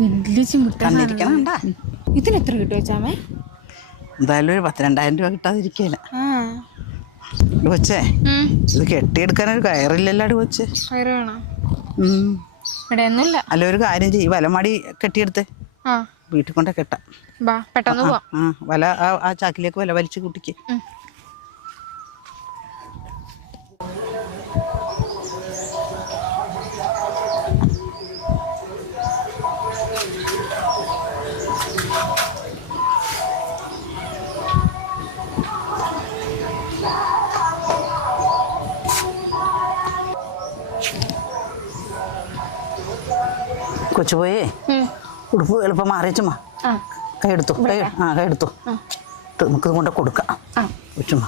വലിയ ചിമിട്ട കണ്ടിരിക്കണം കണ്ടാ. ഇതിന് എത്ര കിട്ടും വെച്ചാമേ? എന്തായാലും ഒരു 10,000-2000 രൂപ കിട്ടാതിരിക്കല. കൊച്ചേ, ഇത് കെട്ടിയെടുക്കാനൊരു കയറില്ലല്ലോ കൊച്ചേ. കയറ് വേണം ഇവിടെ ഒന്നുമില്ല. അല്ല, ഒരു കാര്യം ചെയ്യും, വലമാടി കെട്ടിയെടുത്തേ വീട്ടിൽ കൊണ്ടേ കെട്ടാം. പെട്ടെന്ന് പോവാം. വല ആ ചാക്കിലേക്ക് വല വലിച്ചു കൂട്ടിക്ക്. കൊച്ചു പോയേ ഉടുപ്പ് എളുപ്പം മാറിച്ചുമ്മ കൈ എടുത്തു. കൈ എടുത്തു. നമുക്ക് കൊണ്ട് കൊടുക്കാം കൊച്ചുമ്മ.